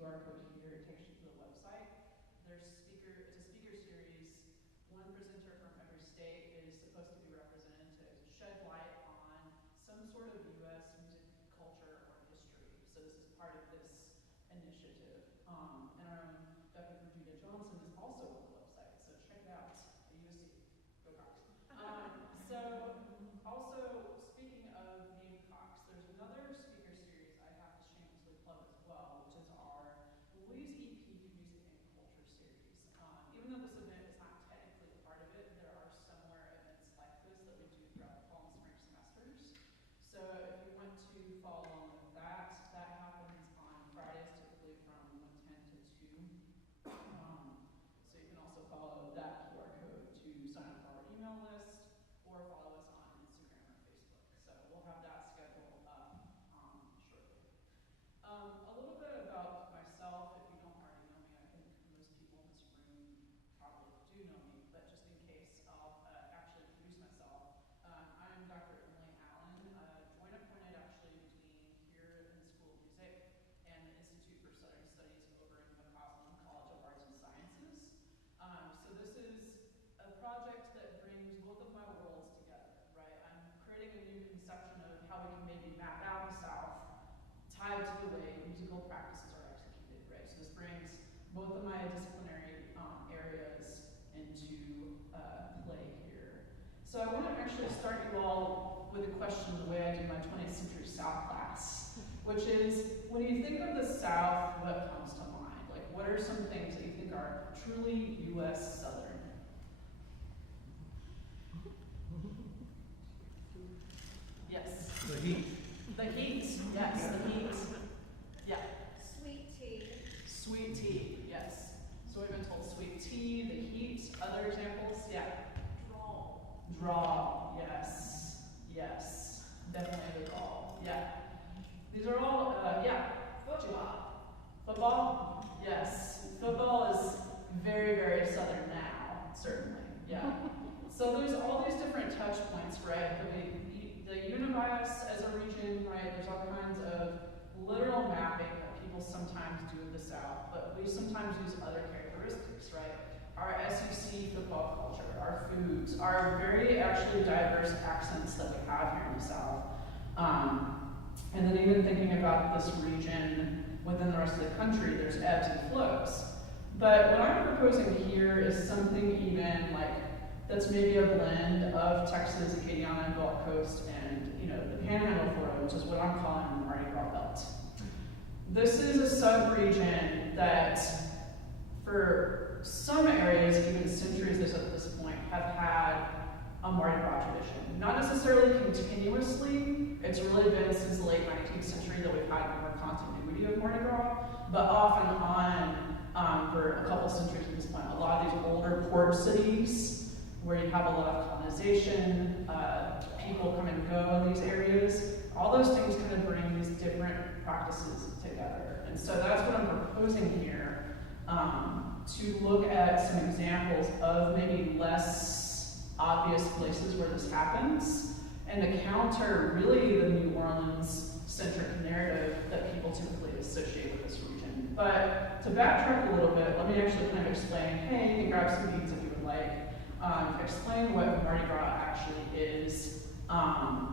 QR code here, it takes you to the website. It's a speaker series. One presenter from every state is supposed to be represented to shed light on some sort of U.S. music, culture, or history. So this is part of this initiative. And our own Dr. Virginia Johnson is also on the website, so check it out. USC, go Cox. So also, speaking of Gamecocks, there's another speaker series I have to shamelessly plug as well, which is our Louise E. Peak Music and Culture series. Even though this event is not technically a part of it, there are similar events like this that we do throughout the fall and spring semesters. So if you want to follow along with that, that happens on Fridays, typically from 10 to 2. So you can also follow that QR code to sign up for our email list or follow us on Instagram or Facebook. So we'll have that scheduled up shortly. A little bit about myself, if you don't already know me. I think most people in this room probably do know me, but just in case, I'll actually introduce myself. I'm Dr. Emily Allen, joint appointed actually between here in the School of Music and the Institute for Southern Studies over in McCausland College of Arts and Sciences. So this is a project that brings both of my worlds together, right? I'm creating a new conception of how we can maybe map out the South tied to the way musical practices are executed, right? So this brings both of my disciplinary areas into play here. So I want to actually start you all with a question the way I do my 20th Century South class, which is, when you think of the South, what comes to mind? Like, what are some things that you think are truly U.S. Southern? Yes. The heat. The heat, yes, the heat. Yeah. Sweet tea. Sweet tea, yes. So we've been told sweet tea, the heat. Other examples? Yeah. Draw, yes. Yes. Definitely the draw. Yeah. These are all, yeah. Football. Football? Yes. Football is very, very Southern now, certainly. Yeah. So there's all these different touch points, right? They unify us as a region, right? There's all kinds of literal mapping that people sometimes do in the South, but we sometimes use other characteristics, right? Our SEC football culture, our foods, our very actually diverse accents that we have here in the South. And then even thinking about this region within the rest of the country, there's ebbs and flows. But what I'm proposing here is something even like that's maybe a blend of Texas, Acadiana, and Gulf Coast, and the Panhandle Florida, which is what I'm calling the Mardi Gras Belt. This is a sub-region that, for some areas, even centuries at this point, have had a Mardi Gras tradition. Not necessarily continuously. It's really been since the late 19th century that we've had more continuity of Mardi Gras, but off and on for a couple centuries at this point. A lot of these older port cities, where you have a lot of colonization, people come and go in these areas, all those things kind of bring these different practices together. And so that's what I'm proposing here, to look at some examples of maybe less obvious places where this happens, and to counter really the New Orleans-centric narrative that people typically associate with this region. But to backtrack a little bit, let me actually kind of explain, hey, you can grab some beads if you would like. Explain what Mardi Gras actually is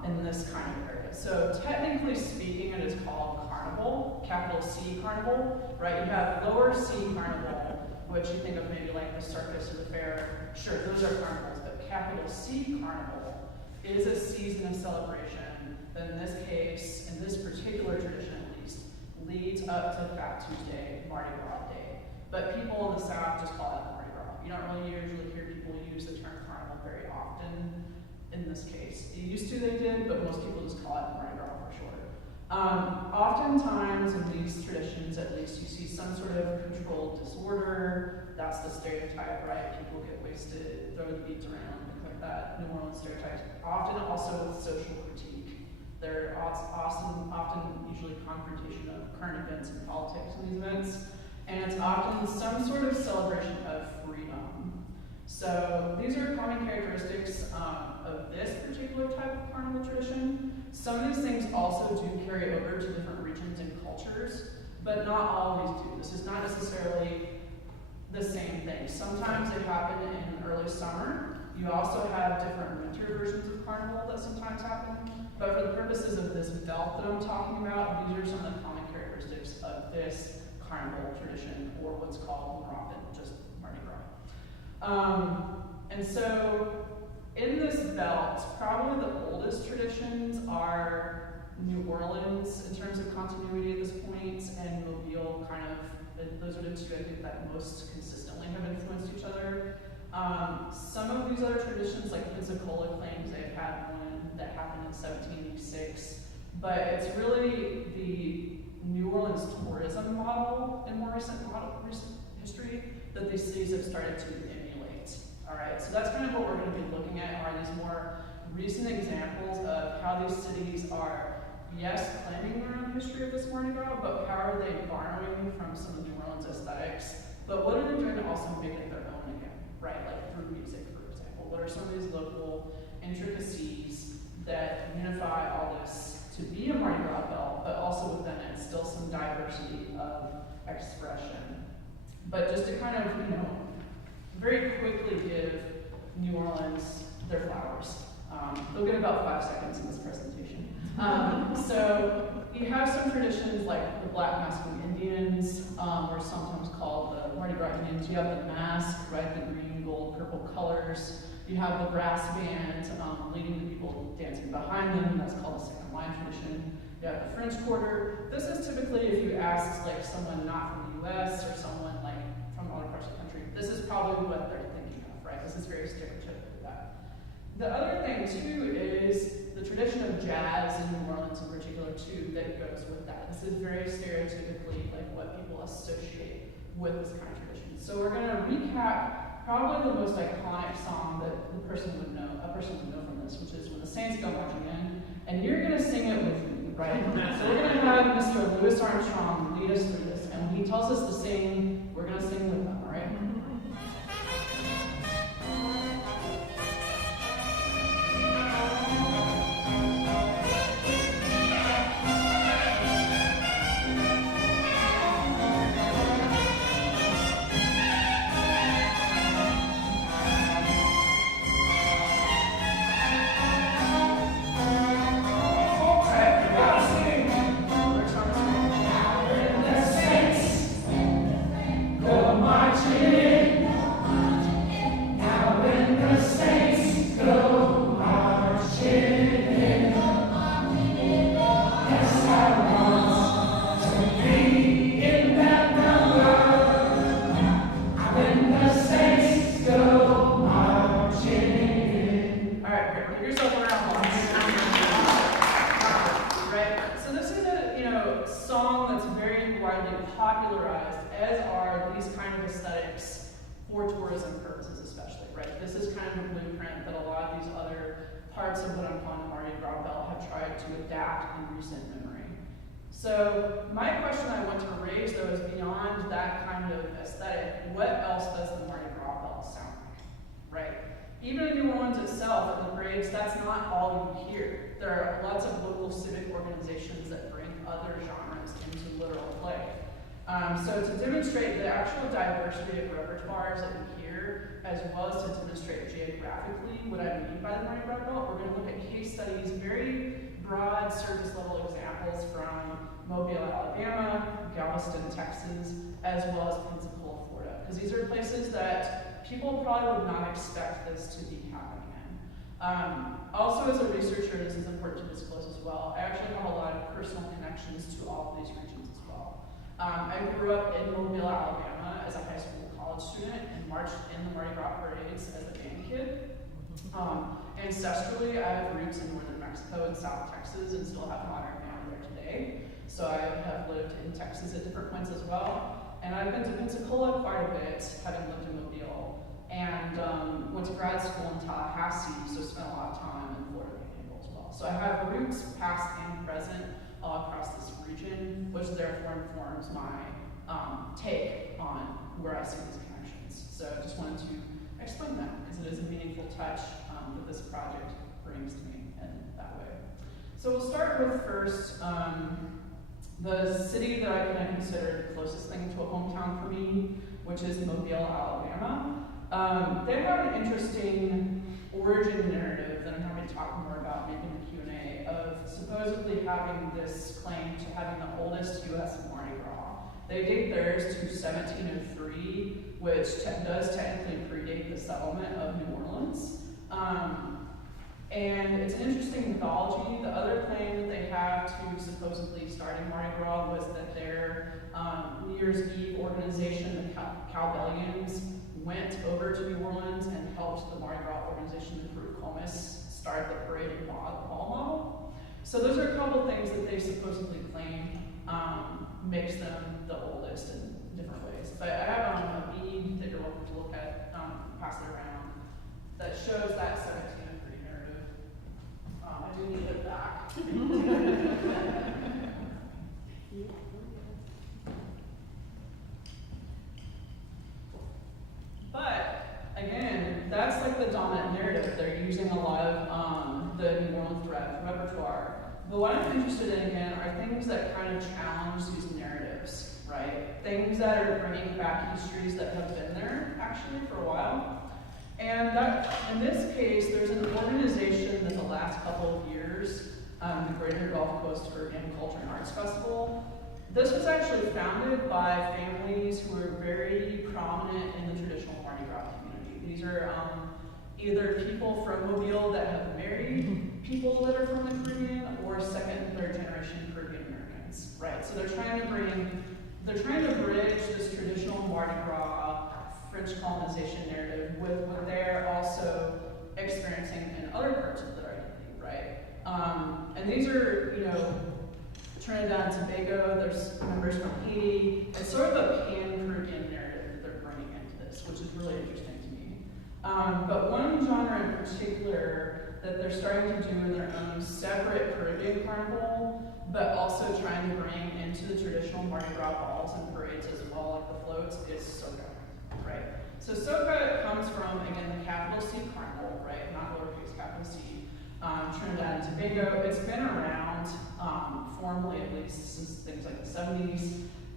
in this kind of area. So technically speaking, it is called Carnival, capital C Carnival, right? You have lower C Carnival, which you think of maybe like the circus or the fair. Sure, those are carnivals, but capital C Carnival is a season of celebration that in this case, in this particular tradition at least, leads up to Fat Tuesday, Mardi Gras Day. But people in the South just call it Mardi Gras. You don't really usually hear people use the term carnival very often in this case. They used to, they did, but most people just call it Mardi Gras for short. Oftentimes in these traditions, at least, you see some sort of controlled disorder. That's the stereotype, right? People get wasted, throw the beads around, things like that. New Orleans stereotypes. Often also with social critique. There are often usually confrontation of current events and politics in these events. And it's often some sort of celebration of freedom. So these are common characteristics of this particular type of carnival tradition. Some of these things also do carry over to different regions and cultures, but not always do. This is not necessarily the same thing. Sometimes they happen in early summer. You also have different winter versions of Carnival that sometimes happen. But for the purposes of this belt that I'm talking about, these are some of the common characteristics of this Carnival tradition, or what's called more often just Mardi Gras. And so in this belt, probably the oldest traditions are New Orleans in terms of continuity at this point, and Mobile kind of, those are the two I think that most consistently have influenced each other. Some of these other traditions, like Pensacola claims they've had one that happened in 1786, but it's really the New Orleans tourism model in more recent history that these cities have started to emulate. All right, so that's kind of what we're going to be looking at, are these more recent examples of how these cities are, yes, claiming their own history of this Mardi Gras, but how are they borrowing from some of New Orleans aesthetics? But what are they doing to also make it their own again, right? Like through music, for example. What are some of these local intricacies that unify all this to be a Mardi Gras belt, but also within it still some diversity of expression? But just to kind of, very quickly give New Orleans their flowers. They'll get about 5 seconds in this presentation. So you have some traditions like the Black Masking Indians, or sometimes called the Mardi Gras Indians. You have the mask, right, the green, gold, purple colors. You have the brass band leading the people dancing behind them. That's called the second line tradition. You have the French Quarter. This is typically, if you ask like someone not from the U.S. or someone like from other parts of the country, this is probably what they're thinking of, right? This is very stereotypical of that. The other thing too is the tradition of jazz in New Orleans in particular too that goes with that. This is very stereotypically like what people associate with this kind of tradition. So we're going to recap probably the most iconic song that a person would know from this, which is When the Saints Go Marching In, and you're going to sing it with me, right? So we're going to have Mr. Louis Armstrong lead us through this, and when he tells us to sing, we're going to sing with him, all right? So my question I want to raise, though, is beyond that kind of aesthetic, what else does the Mardi Gras belt sound like, right? Even in New Orleans itself, in the parades, that's not all you hear. There are lots of local civic organizations that bring other genres into literal play. So to demonstrate the actual diversity of repertoires that we hear, as well as to demonstrate geographically what I mean by the Mardi Gras belt, we're going to look at case studies, very broad surface level examples from Mobile, Alabama, Galveston, Texas, as well as Pensacola, Florida. Because these are places that people probably would not expect this to be happening in. Also, as a researcher, this is important to disclose as well, I actually have a lot of personal connections to all of these regions as well. I grew up in Mobile, Alabama as a high school college student and marched in the Mardi Gras parades as a band kid. Ancestrally, I have roots in northern Mexico and South Texas and still have modern family there today. So I have lived in Texas at different points as well. And I've been to Pensacola quite a bit, having lived in Mobile. And went to grad school in Tallahassee, so spent a lot of time in Florida Panhandle as well. So I have roots past and present all across this region, which therefore informs my take on where I see these connections. So I just wanted to explain that, because it is a meaningful touch that this project brings to me in that way. So we'll start with first the city that I kind of consider the closest thing to a hometown for me, which is Mobile, Alabama. They have an interesting origin narrative that I'm happy to talk more about maybe in the Q&A of supposedly having this claim to having the oldest U.S. Mardi Gras. They date theirs to 1703, which does technically predate the settlement of New Orleans. And it's an interesting mythology. The other claim that they have to supposedly starting Mardi Gras was that their New Year's Eve organization, the Cowbellions, went over to New Orleans and helped the Mardi Gras organization, the Crew of Comus, start the parade and ball model. So those are a couple things that they supposedly claim makes them the oldest in different ways. But I have a bead that you're welcome to look at, pass it around, that shows that 1703 narrative. I do need it back. But again, that's like the dominant narrative. They're using a lot of the New Orleans repertoire. But what I'm interested in, again, are things that kind of challenge these narratives, right? Things that are bringing back histories that have been there, actually, for a while. And that, in this case, there's an organization that the last couple of years, the Greater Gulf Coast Caribbean Culture and Arts Festival. This was actually founded by families who are very prominent in the traditional Mardi Gras community. These are either people from Mobile that have married people that are from the Caribbean, or second and third generation Caribbean Americans, right? So they're trying to bridge this traditional Mardi Gras French colonization narrative with what they're also experiencing in other parts of their identity, right? And these are, Trinidad and Tobago, there's members from Haiti. It's sort of a pan-Caribbean narrative that they're bringing into this, which is really interesting to me. But one genre in particular that they're starting to do in their own separate Caribbean carnival, but also trying to bring into the traditional Mardi Gras balls and parades as well, like the floats, is soca, right? So soca comes from, again, the capital C carnival, right? Not lowercase capital C. Trinidad and Tobago. It's been around, formally at least, since things like the 70s.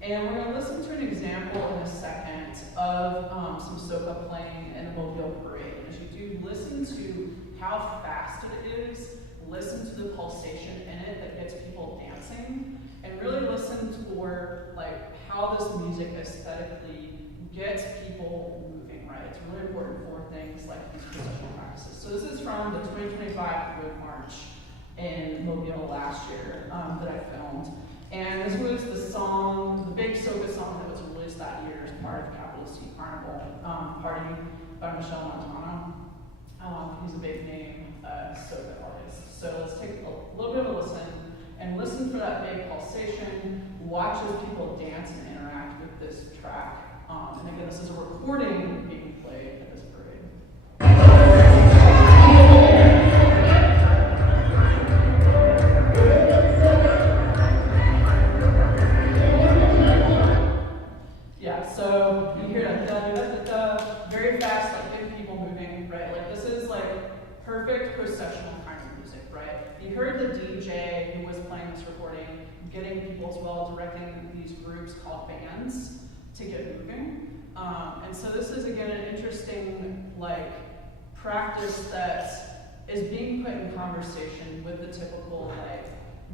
And we're going to listen to an example in a second of some soca playing in a Mobile parade. And as you do, listen to how fast it is, listen to the pulsation in it that gets people dancing, and really listen for how this music aesthetically gets people moving, right? It's really important for things like these processional practices. So this is from the 2025 Road March in Mobile last year that I filmed. And this was the big soca song that was released that year as part of Capital C Carnival Party by Michelle Montano. He's a big name soca artist. So let's take a little bit of a listen for that big pulsation, watch as people dance and interact with this track. And again, this is a recording being played at this parade. Yeah, so you hear that da-da-da-da-da, very fast, getting people moving, right? This is perfect processional kind of music, right? You heard the DJ who was playing this recording, getting people as well, directing these groups called bands to get moving. And so this is, again, an interesting practice that is being put in conversation with the typical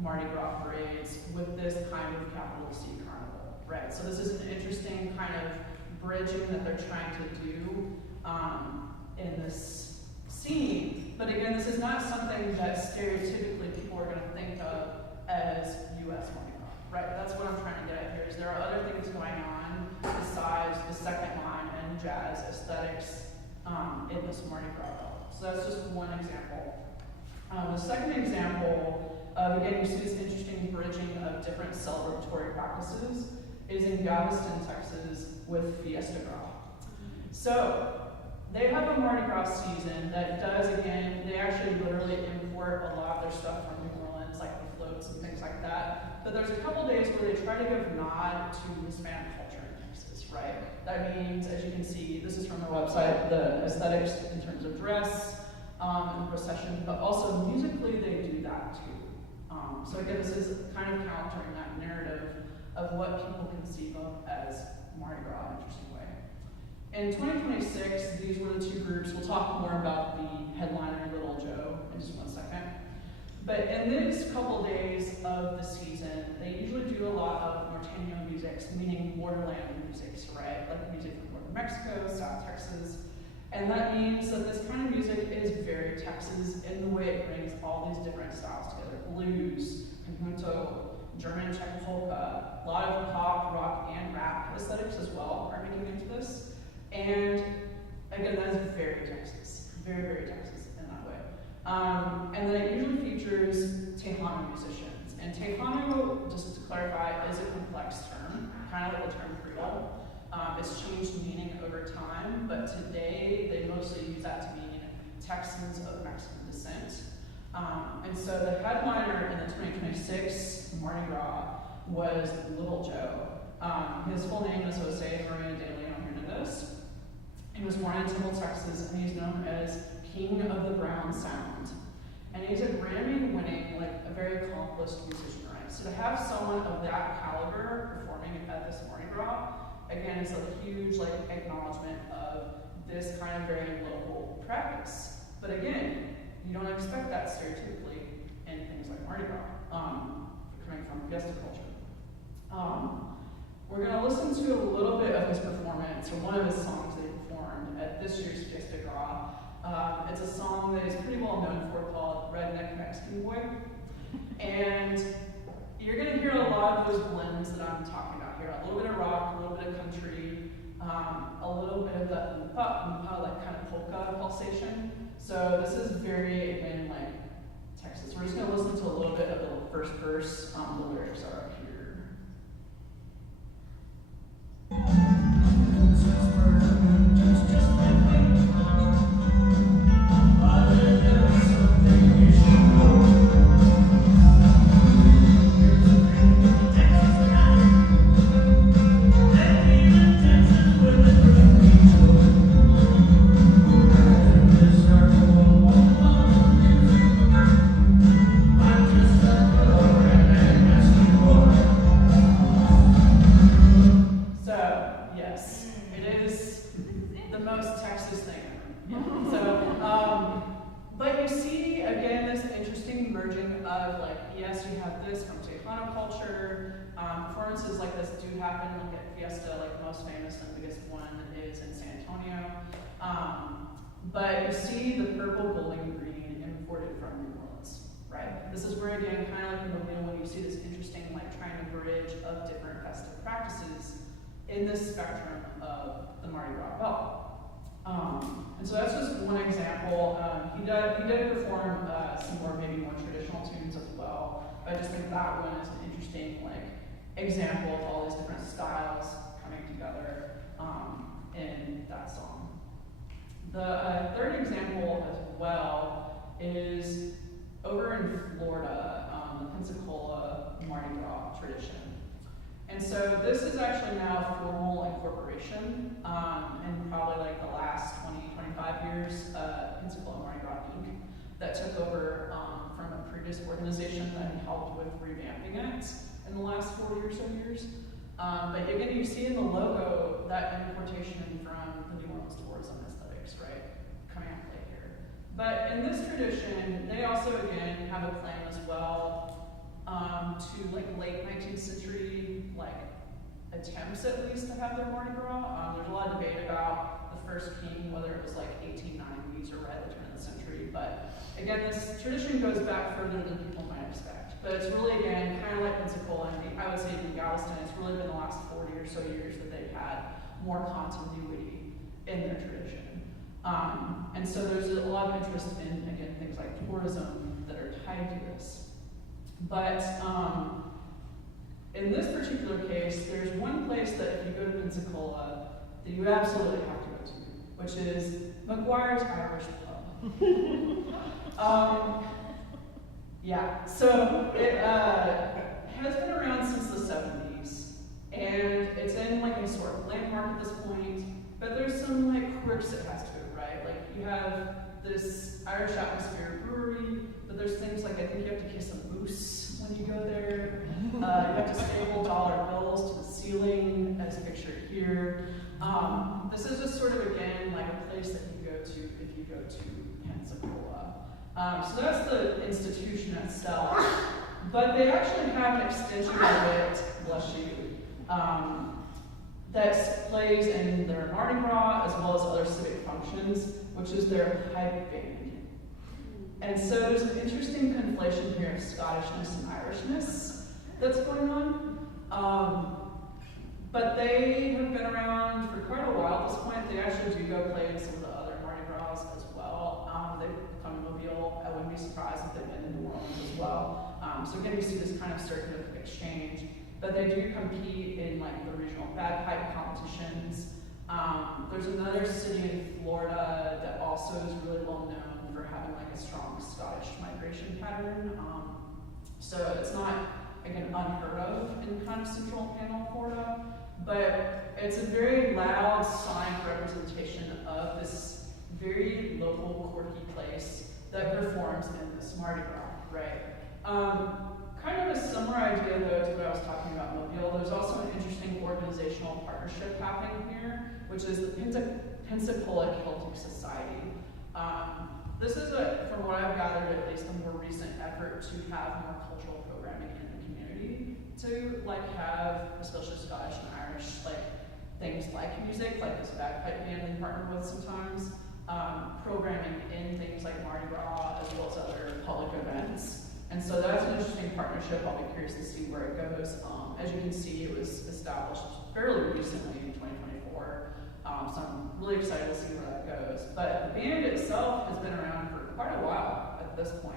Mardi Gras parades with this kind of capital C carnival, right? So this is an interesting kind of bridging that they're trying to do in this scene. But again, this is not something that stereotypically people are going to think of as U.S. Mardi Gras, right? That's what I'm trying to get at here, is there are other things going on besides the second line and jazz aesthetics in this Mardi Gras belt. So that's just one example. The second example of, again, you see this interesting bridging of different celebratory practices is in Galveston, Texas with Fiesta Gras. So they have a Mardi Gras season that does, again, they actually literally import a lot of their stuff from New Orleans, like the floats and things like that. But there's a couple days where they try to give nod to Hispanic culture in Texas, right? That means, as you can see, this is from their website, the aesthetics in terms of dress and procession, but also musically they do that too. So again, this is kind of countering that narrative of what people conceive of as Mardi Gras in an interesting way. In 2026, these were the two groups. We'll talk more about the headliner, Little Joe, in just 1 second. But in these couple days of the season, they usually do a lot of norteño music, meaning borderland music, right? Like music from northern Mexico, South Texas. And that means that this kind of music is very Texas in the way it brings all these different styles together. Blues, conjunto, German Czech polka, a lot of pop, rock, and rap aesthetics as well are getting into this. And again, that is very Texas, very, very Texas in that way. And then it usually features Tejano musicians. And Tejano, just to clarify, is a complex term, kind of like the term Creole. It's changed meaning over time, but today they mostly use that to mean Texans of Mexican descent. And so the headliner in the 2026 Mardi Gras was Little Joe. His full name is Jose Maria de Leon Hernandez. He was born in Temple, Texas, and he's known as King of the Brown Sound. And he's a Grammy-winning, like a very accomplished musician, right? So to have someone of that caliber performing at this Mardi Gras, again, it's a huge like acknowledgement of this kind of very local practice. But again, you don't expect that stereotypically in things like Mardi Gras, coming from fiesta culture. We're going to listen to a little bit of his performance, or one of his songs that he performed at this year's Fiesta Gras. It's a song that he's pretty well known for called Redneck Mexican Boy. And you're going to hear a lot of those blends that I'm talking about here. A little bit of rock, a little bit of country, a little bit of that oompa, like kind of polka pulsation. So this is very, again, like Texas. We're just going to listen to a little bit of the first verse. The lyrics are up here. But you see, again, this interesting merging of, like, yes, you have this from Tejano culture. Performances like this do happen, like at Fiesta, like the most famous and biggest one is in San Antonio. But you see the purple, gold, and green imported from New Orleans, right? This is where, again, kind of like in the middle, when you see this interesting, like, trying to bridge of different festive practices in this spectrum of the Mardi Gras belt. And so that's just one example. He did perform some maybe more traditional tunes as well. But I just think that one is an interesting example of all these different styles coming together in that song. The third example as well is over in Florida, the Pensacola Mardi Gras tradition. And so this is actually now a formal incorporation in probably like the last 20, 25 years, Pensacola Mardi Gras Inc. that took over from a previous organization that had helped with revamping it in the last 40 or so years. But again, you see in the logo that importation from the New Orleans tourism aesthetics, right, coming out play here. But in this tradition, they also, again, have a claim as well to like late 19th century attempts at least to have their Mardi Gras. There's a lot of debate about the first king, whether it was like 1890s or right at the turn of the century. But again, this tradition goes back further than people might expect. But it's really, again, kind of like Pensacola, and I would say even Galveston, it's really been the last 40 or so years that they've had more continuity in their tradition. And so there's a lot of interest in, again, things like tourism that are tied to this. But in this particular case, there's one place that if you go to Pensacola that you absolutely have to go to, which is McGuire's Irish Pub. Yeah, so it has been around since the 70s, and it's in like a historic landmark at this point, but there's some quirks it has to it, right? Like you have this Irish atmosphere brewery, but there's things like I think you have to kiss a moose when you go there. You have to staple dollar bills to the ceiling, as pictured here. This is just sort of, again, like a place that you go to if you go to Pensacola. So that's the institution itself. But they actually have an extension of it, bless you, that plays in their Mardi Gras as well as other civic functions, which is their pipe band. And so there's an interesting conflation here of Scottishness and Irishness that's going on. But they have been around for quite a while at this point. They actually do go play in some of the other Mardi Gras as well. They've come to Mobile. I wouldn't be surprised if they've been in New Orleans as well. So again, you see this kind of circuit of exchange. But they do compete in like the regional bagpipe competitions. There's another city in Florida that also is really well known for having like a strong Scottish migration pattern. So it's not, again, unheard of in kind of central Panhandle, Florida, but it's a very loud sonic representation of this very local, quirky place that performs in this Mardi Gras, right? Kind of a similar idea, though, to what I was talking about Mobile. There's also an interesting organizational partnership happening here, which is the Pensacola Celtic Society. This is, from what I've gathered, at least a more recent effort to have more cultural programming in the community, to like have, especially Scottish and Irish, like things like music, like this bagpipe band we partner with sometimes, programming in things like Mardi Gras as well as other public events. And so that's an interesting partnership. I'll be curious to see where it goes. As you can see, it was established fairly recently in 2024. So I'm really excited to see where that goes. But the band itself has been around for quite a while at this point.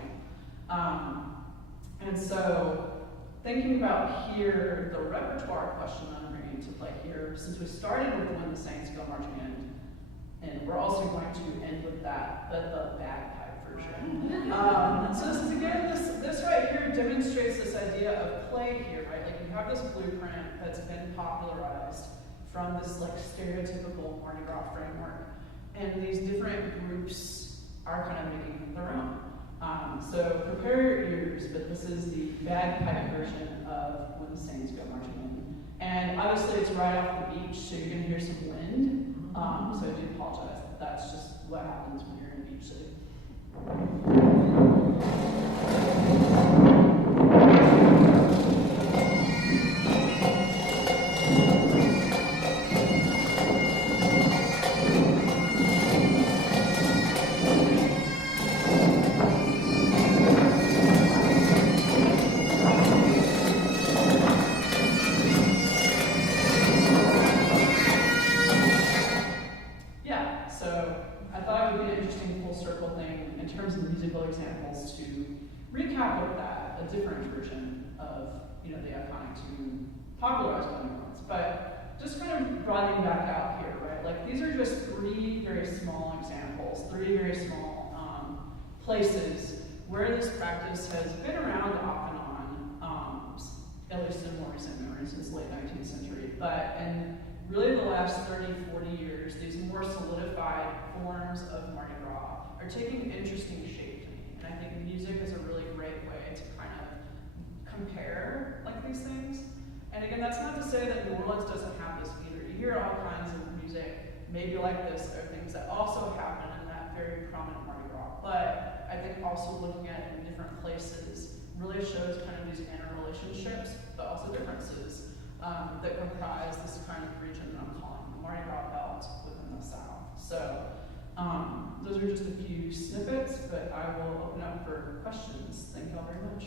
And so thinking about here, the repertoire question that I'm bringing to play here, since we started with When the Saints Go Marching In, and we're also going to end with that, but the bagpipe version. So this is, again, this right here demonstrates this idea of play here, right? Like you have this blueprint that's been popularized from this like stereotypical Mardi Gras framework, and these different groups are kind of making their own. So prepare your ears, but this is the bagpipe version of When the Saints Go Marching In. And obviously it's right off the beach, so you're gonna hear some wind. So I do apologize, that's just what happens when you're in a beach city. Popularized by New Orleans, but just kind of broadening back out here, right? Like these are just three very small examples, three very small places where this practice has been around off and on, at least in more recent memory since the late 19th century. But in really the last 30, 40 years, these more solidified forms of Mardi Gras are taking interesting shape to me. And I think music is a really great way to kind of compare like these things. And again, that's not to say that New Orleans doesn't have this either. You hear all kinds of music, maybe like this. There are things that also happen in that very prominent Mardi Gras. But I think also looking at it in different places really shows kind of these interrelationships, but also differences that comprise this kind of region that I'm calling the Mardi Gras belt within the South. So those are just a few snippets, but I will open up for questions. Thank you all very much.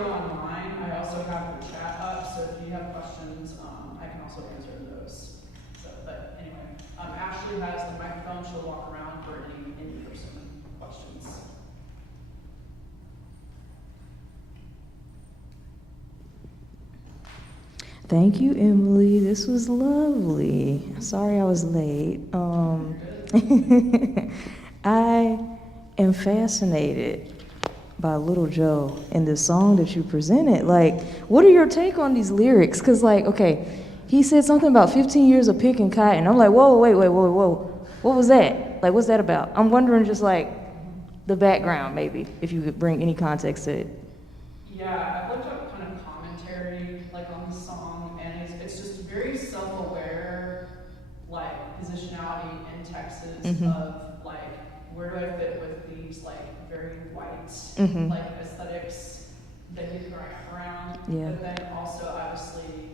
Online, I also have the chat up, so if you have questions, I can also answer those. So, but anyway, Ashley has the microphone. She'll walk around for any in-person questions. Thank you, Emily. This was lovely. Sorry I was late. I am fascinated by Little Joe and the song that you presented. Like, what are your take on these lyrics? Because, like, okay, he said something about 15 years of picking cotton. I'm like, whoa, wait. What was that? Like, what's that about? I'm wondering just like the background, maybe, if you could bring any context to it. Yeah, I've looked up kind of commentary like on the song, and it's just very self-aware, like positionality in Texas of like where do I fit with these like very white like aesthetics that he's growing up around, Yeah. but then also obviously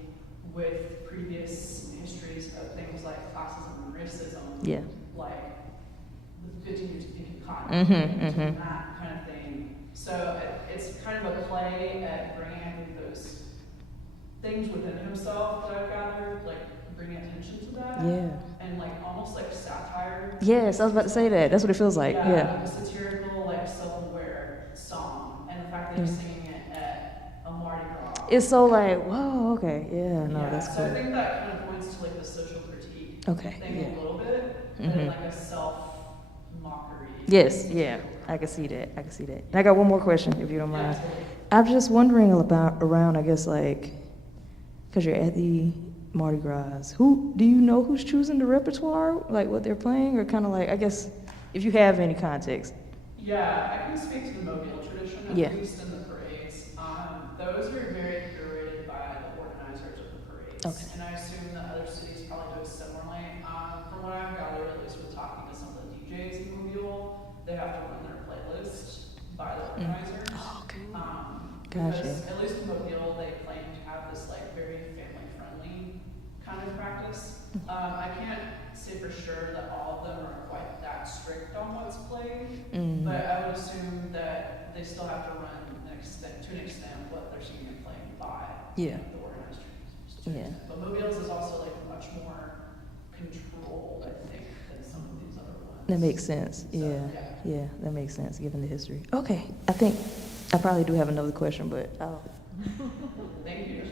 with previous histories of things like classism and racism, Yeah. like the 15 years of Pinky Cotton, doing that kind of thing. So it's kind of a play at bringing I think those things within himself that I've gathered, like bringing attention to that. Yeah. And like almost like satire. Yes, I was about to say that. That's what it feels like. Yeah. Like a satirical, like self-aware song. And the fact that he's singing it at a Mardi Gras. It's so like, whoa, okay, yeah, no, that's So I cool. think that kind of points to like the social critique Okay, thing yeah. a little bit. And like a self-mockery. Yes, yeah, I can see that. I can see that. And I got one more question, if you don't mind. totally. I'm just wondering about around, I guess, like, because you're at the Mardi Gras. Who do you know who's choosing the repertoire, like what they're playing, or kind of like, I guess, if you have any context. Yeah, I can speak to the Mobile tradition, at Yeah. least in the parades. Those are very curated by the organizers of the parades. Okay. And I assume that other cities probably do it similarly. From what I've gathered, at least with talking to some of the DJs in Mobile, they have to run their playlist by the organizers. Oh, okay. Because Gotcha. at least in Mobile, they claim to have this like very family-friendly kind of practice. I can't say for sure that all of them are quite that strict on what's played, but I would assume that they still have to run to an extent what they're singing and playing by Yeah. the organizers. Yeah. But Mobile's is also like much more controlled, I think, than some of these other ones. That makes sense. So, Yeah. yeah. Yeah, that makes sense given the history. Okay, I think I probably do have another question, but Thank you.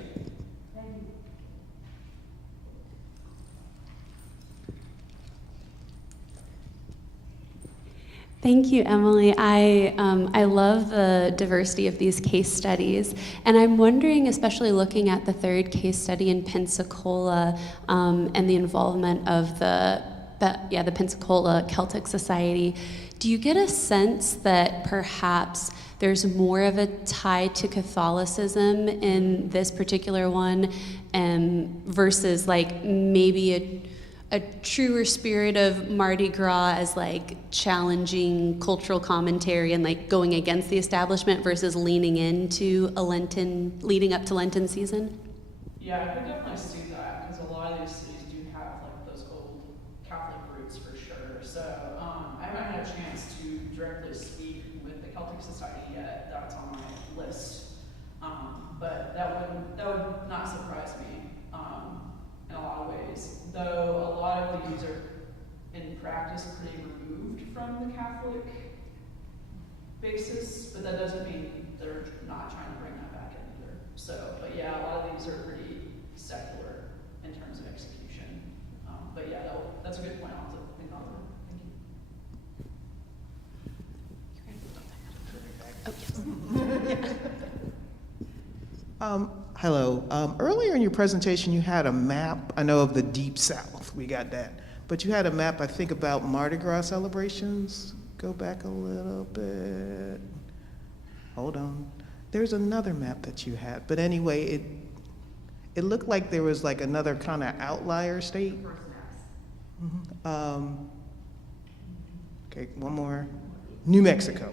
Thank you, Emily. I love the diversity of these case studies, and I'm wondering, especially looking at the third case study in Pensacola and the involvement of the Pensacola Celtic Society, do you get a sense that perhaps there's more of a tie to Catholicism in this particular one, versus like maybe a truer spirit of Mardi Gras as like challenging cultural commentary and like going against the establishment versus leaning into leading up to Lenten season? Yeah, I could definitely see that because a lot of these cities do have like those old Catholic roots for sure. So I haven't had a chance to directly speak with the Celtic Society yet. That's on my list, but that would not surprise me in a lot of ways. Though a lot of these are in practice pretty removed from the Catholic basis, but that doesn't mean they're not trying to bring that back in either. So, but yeah, a lot of these are pretty secular in terms of execution. But yeah, that's a good point. I'll have to think on it. Thank you. Hello. Earlier in your presentation, you had a map, I know of the Deep South, we got that. But you had a map, I think, about Mardi Gras celebrations. Go back a little bit. Hold on. There's another map that you had. But anyway, it looked like there was like another kind of outlier state. Okay, one more. New Mexico.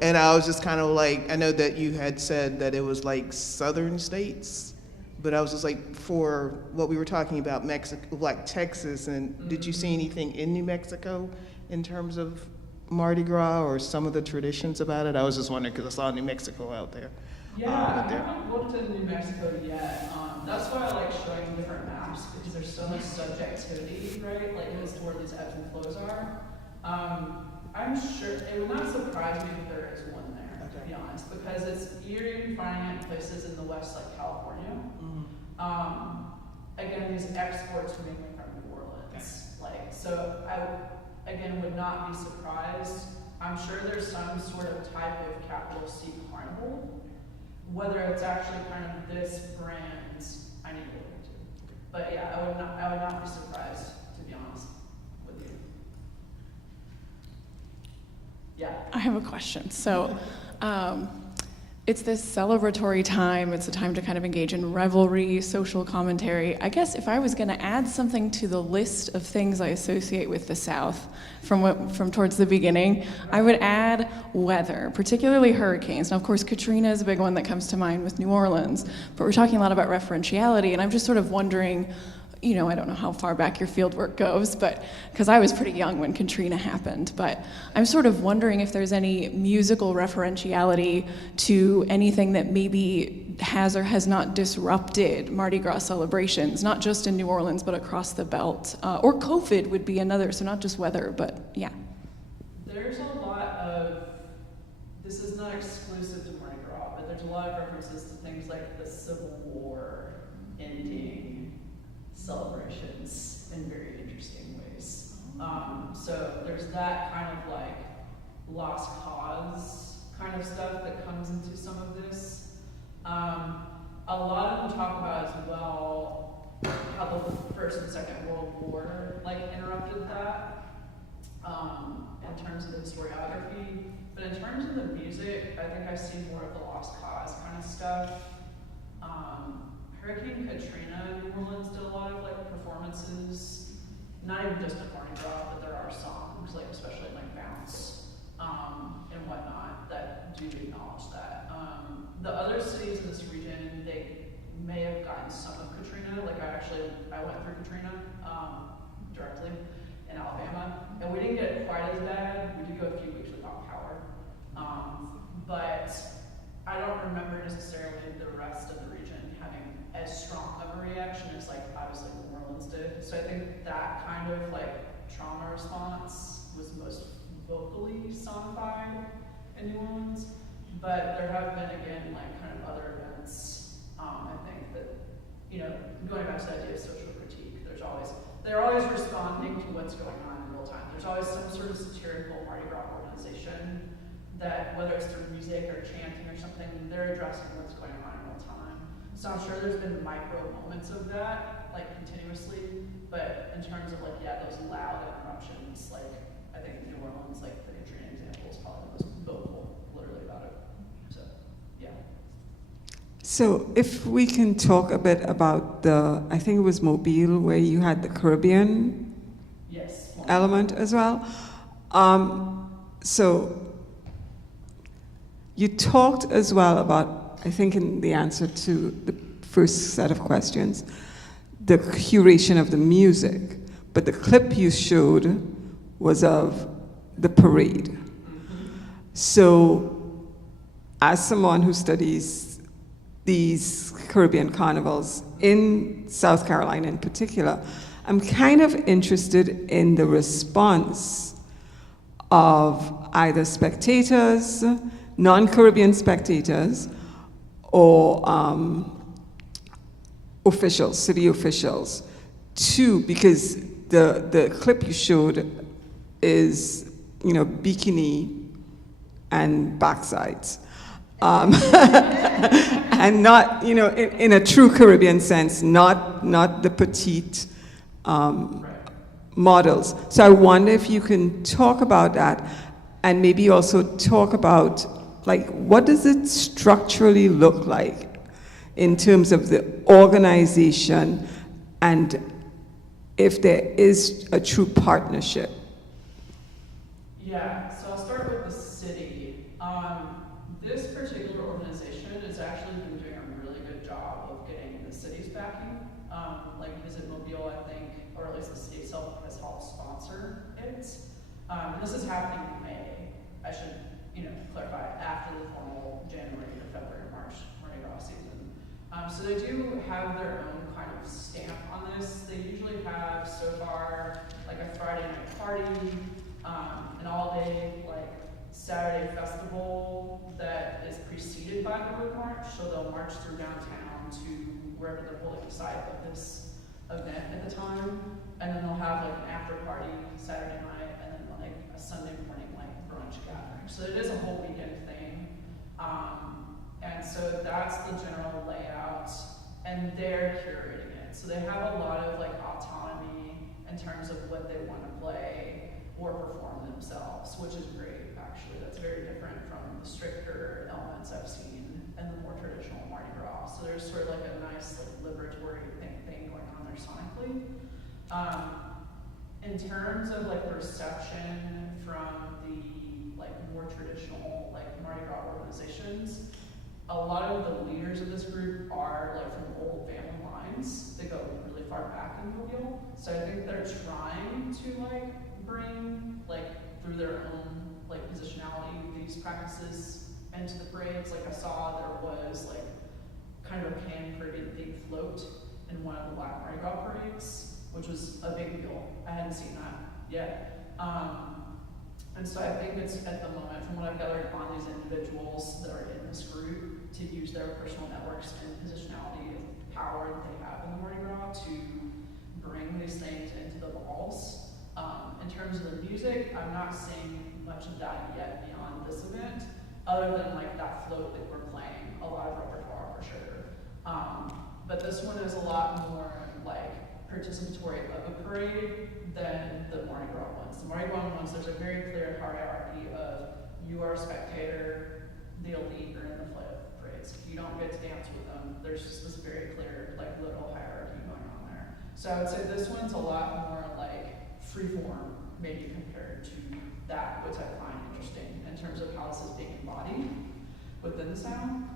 And I was just kind of like, I know that you had said that it was like southern states, but I was just like, for what we were talking about, Mexico, like Texas, and did you see anything in New Mexico in terms of Mardi Gras or some of the traditions about it? I was just wondering because I saw New Mexico out there. Yeah, I haven't looked at New Mexico yet. That's why I like showing different maps because there's so much subjectivity, right? Like as to where these ebbs and flows are. I'm sure it would not surprise me if there is one there, to be honest, because you're even finding it in places in the West, like California. Again, these exports are mainly from New Orleans. Like, so I again would not be surprised. I'm sure there's some sort of type of capital C carnival. Whether it's actually kind of this brand, I need to look into. But yeah, I would not be surprised, to be honest. Yeah. I have a question. So, it's this celebratory time. It's a time to kind of engage in revelry, social commentary. I guess if I was going to add something to the list of things I associate with the South from towards the beginning, I would add weather, particularly hurricanes. Now, of course, Katrina is a big one that comes to mind with New Orleans, but we're talking a lot about referentiality, and I'm just sort of wondering, you know, I don't know how far back your field work goes, but because I was pretty young when Katrina happened, but I'm sort of wondering if there's any musical referentiality to anything that maybe has or has not disrupted Mardi Gras celebrations, not just in New Orleans, but across the belt. Or COVID would be another, so not just weather, but yeah. There's a lot of, this is not exclusive to Mardi Gras, but there's a lot of references to things like the Civil War ending celebrations in very interesting ways. So there's that kind of like lost cause kind of stuff that comes into some of this. A lot of them talk about as well how the First and Second World War like interrupted that in terms of the historiography. But in terms of the music, I think I see more of the lost cause kind of stuff. Hurricane Katrina in New Orleans did a lot of like performances, not even just at Mardi Gras, but there are songs, like especially like Bounce and whatnot, that do acknowledge that. The other cities in this region, they may have gotten some of Katrina. Like I went through Katrina directly in Alabama, and we didn't get it quite as bad. We did go a few weeks without power, but I don't remember necessarily the rest of the region having as strong of a reaction as like obviously New Orleans did. So I think that kind of like trauma response was most vocally sonified in New Orleans. But there have been again like kind of other events. I think that, you know, going back to the idea of social critique, they're always responding to what's going on in real time. There's always some sort of satirical Mardi Gras organization that, whether it's through music or chanting or something, they're addressing what's going on in real time. So I'm sure there's been micro moments of that, like continuously, but in terms of like, yeah, those loud interruptions, like I think New Orleans, like the Katrina example is probably the most vocal, literally about it. So, yeah. So if we can talk a bit about I think it was Mobile, where you had the Caribbean Yes. element as well. So you talked as well about, I think in the answer to the first set of questions, the curation of the music, but the clip you showed was of the parade. So as someone who studies these Caribbean carnivals in South Carolina in particular, I'm kind of interested in the response of either spectators, non-Caribbean spectators, or officials, city officials, because the clip you showed is, you know, bikini and backsides. And not, you know, in a true Caribbean sense, not the petite models. So I wonder if you can talk about that, and maybe also talk about, like, what does it structurally look like in terms of the organization, and if there is a true partnership? Yeah, so I'll start with the city. This particular organization has actually been doing a really good job of getting the city's backing. Like Visit Mobile, I think, or at least the city itself has helped sponsor it. And this is happening in May. I should, clarify, after the formal January or February or March Mardi Gras season. So they do have their own kind of stamp on this. They usually have, so far, like a Friday night party, an all-day, like, Saturday festival that is preceded by the road march. So they'll march through downtown to wherever they're holding the site of this event at the time. And then they'll have like an after party Saturday night, and then like a Sunday morning like brunch gathering. So it is a whole weekend thing. And so that's the general layout, and they're curating it. So they have a lot of like autonomy in terms of what they want to play or perform themselves, which is great, actually. actually. That's very different from the stricter elements I've seen in the more traditional Mardi Gras. So there's sort of like a nice like liberatory thing going on there sonically. In terms of like perception from the like more traditional like Mardi Gras organizations, a lot of the leaders of this group are like from old family lines that go really far back in Mobile. So I think they're trying to like bring like through their own like positionality these practices into the parades. Like I saw there was like kind of a pan-Caribbean themed float in one of the Black Mardi Gras parades, which was a big deal. I hadn't seen that yet. And so I think it's at the moment, from what I've gathered on these individuals that are in this group, to use their personal networks and positionality and power that they have in the Mardi Gras to bring these things into the balls. In terms of the music, I'm not seeing much of that yet beyond this event, other than like that float that we're playing, a lot of repertoire for sure. But this one is a lot more like participatory of a parade than the Mardi Gras ones. The Mardi Gras ones, there's a very clear hierarchy of you are a spectator, the elite are in the parades. You don't get to dance with them. There's just this very clear like little hierarchy going on there. So I would say this one's a lot more like freeform, maybe compared to that, which I find interesting in terms of how this is being embodied within the sound.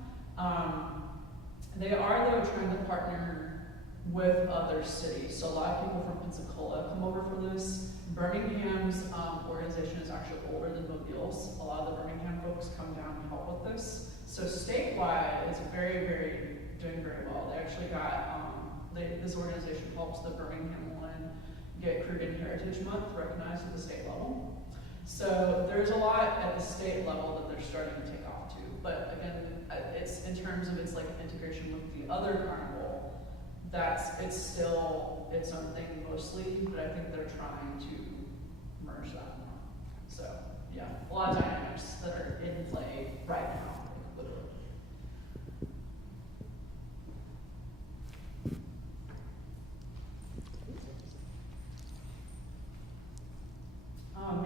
They are though trying to partner with other cities. So a lot of people from Pensacola come over for this. Birmingham's organization is actually older than Mobile's. A lot of the Birmingham folks come down and help with this. So statewide, it's doing very well. They actually got, this organization helps the Birmingham one get Caribbean Heritage Month recognized at the state level. So there's a lot at the state level that they're starting to take off to. But again, it's in terms of its like integration with the other carnival, it's still its own thing mostly, but I think they're trying to merge that more. So yeah, a lot of dynamics that are in play right now, literally.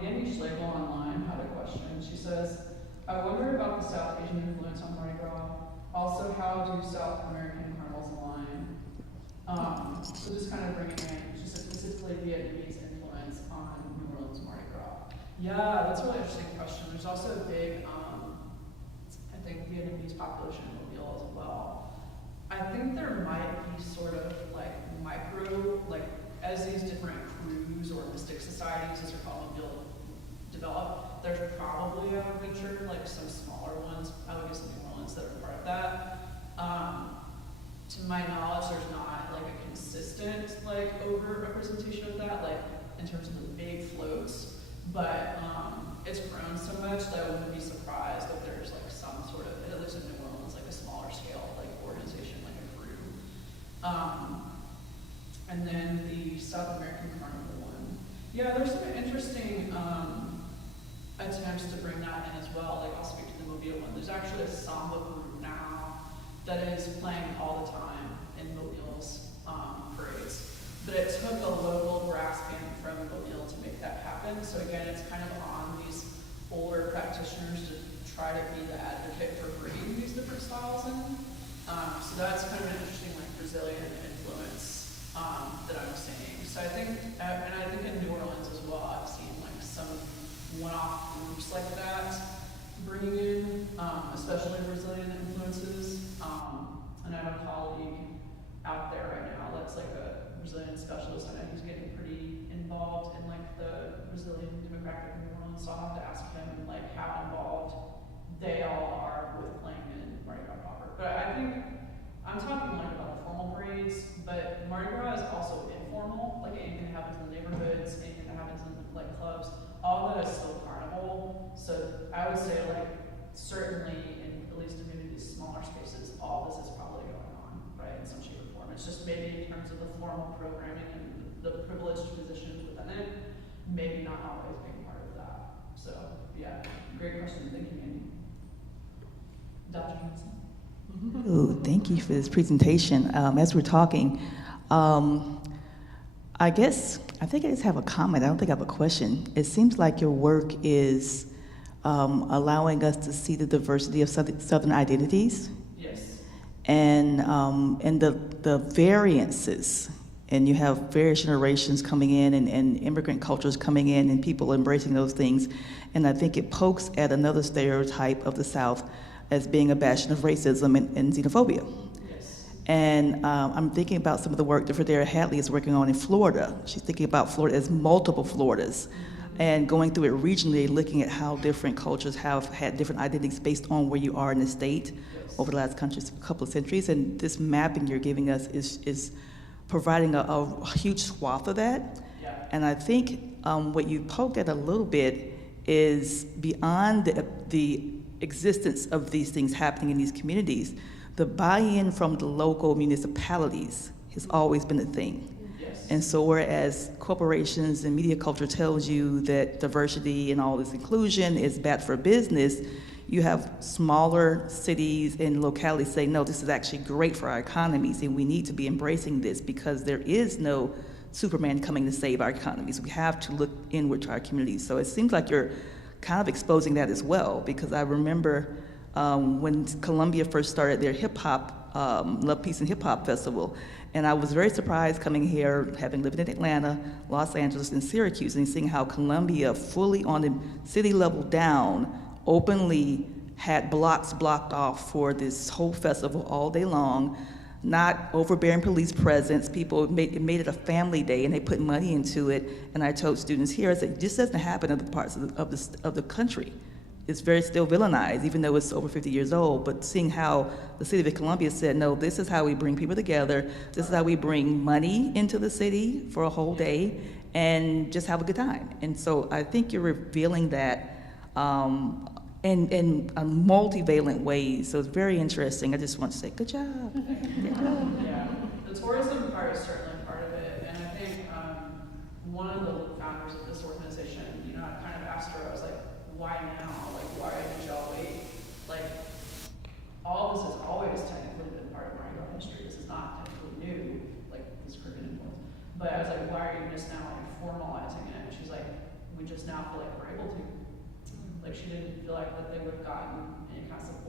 Mandy Schlegel online had a question. She says, I wonder about the South Asian influence on Mardi Gras. Also, how do South American carnivals align? So just kind of bringing in, she said specifically Vietnamese influence on New Orleans Mardi Gras. Yeah, that's a really interesting question. There's also a big, I think, Vietnamese population in Mobile as well. I think there might be sort of like micro, like as these different crews or mystic societies, as they're called, Mobile develop, there's probably a richer, like some smaller ones, I would guess New Orleans that are part of that. To my knowledge, there's not like a consistent like over representation of that, like in terms of the big floats, but it's grown so much that I wouldn't be surprised if there's like some sort of, at least in New Orleans, like a smaller scale like organization, like a crew. And then the South American Carnival one. Yeah, there's some interesting attempts to bring that in as well. Like I'll speak to the Mobile one. There's actually a samba group now that is playing all the time in Mobile's parades. But it took a local brass band from Mobile to make that happen. So again, it's kind of on these older practitioners to try to be the advocate for bringing these different styles in. So that's kind of an interesting like Brazilian influence that I'm seeing. So I think, and I think in New Orleans as well, I've seen like some one-off groups like that bringing in, especially Brazilian influences. And I have a colleague out there right now that's like a Brazilian specialist. I know he's getting pretty involved in like the Brazilian demographic in New Orleans, so I'll have to ask him like how involved they all are with playing in Mardi Gras proper. But I think I'm talking like about the formal parades, but Mardi Gras is also informal. Like anything that happens in the neighborhoods, anything that happens in like clubs, all that is still carnival. So I would say like certainly in at least in maybe these smaller spaces, all this is probably going on, right, in some shape or form. It's just maybe in terms of the formal programming and the privileged positions within it, maybe not always being part of that. So yeah, great question. Thank you, Andy. Dr. Johnson. Ooh, thank you for this presentation. As we're talking, I think I just have a comment. I don't think I have a question. It seems like your work is allowing us to see the diversity of Southern identities Yes. and the variances. And you have various generations coming in and immigrant cultures coming in and people embracing those things. And I think it pokes at another stereotype of the South as being a bastion of racism and xenophobia. Yes. And I'm thinking about some of the work that Fredera Hadley is working on in Florida. She's thinking about Florida as multiple Floridas and going through it regionally, looking at how different cultures have had different identities based on where you are in the state over the last couple of centuries. And this mapping you're giving us is providing a huge swath of that. Yeah. And I think what you poke at a little bit is beyond the existence of these things happening in these communities, the buy-in from the local municipalities has always been a thing. Yes. And so whereas corporations and media culture tells you that diversity and all this inclusion is bad for business, you have smaller cities and localities saying, no, this is actually great for our economies and we need to be embracing this because there is no Superman coming to save our economies. We have to look inward to our communities. So it seems like you're kind of exposing that as well, because I remember when Columbia first started their hip hop, Love, Peace, and Hip Hop Festival, and I was very surprised coming here, having lived in Atlanta, Los Angeles, and Syracuse, and seeing how Columbia, fully on the city level down, openly had blocks blocked off for this whole festival all day long, not overbearing police presence. People made it a family day, and they put money into it. And I told students here, I said, this doesn't happen in other parts of the country. It's very still villainized, even though it's over 50 years old. But seeing how the city of Columbia said, no, this is how we bring people together. This is how we bring money into the city for a whole day and just have a good time. And so I think you're revealing that in multivalent ways. So it's very interesting. I just want to say, good job. Good job. Yeah, the tourism part is certainly part of it, and I think one of the founders of this organization, I kind of asked her, I was like, why now? Like, why did y'all wait? Like, all this has always technically been part of Mardi Gras history. This is not technically new, like this Caribbean influence. But I was like, why are you just now like formalizing it? And she's like, we just now feel like we're able to. Like, she didn't feel like that they would have gotten any kind of support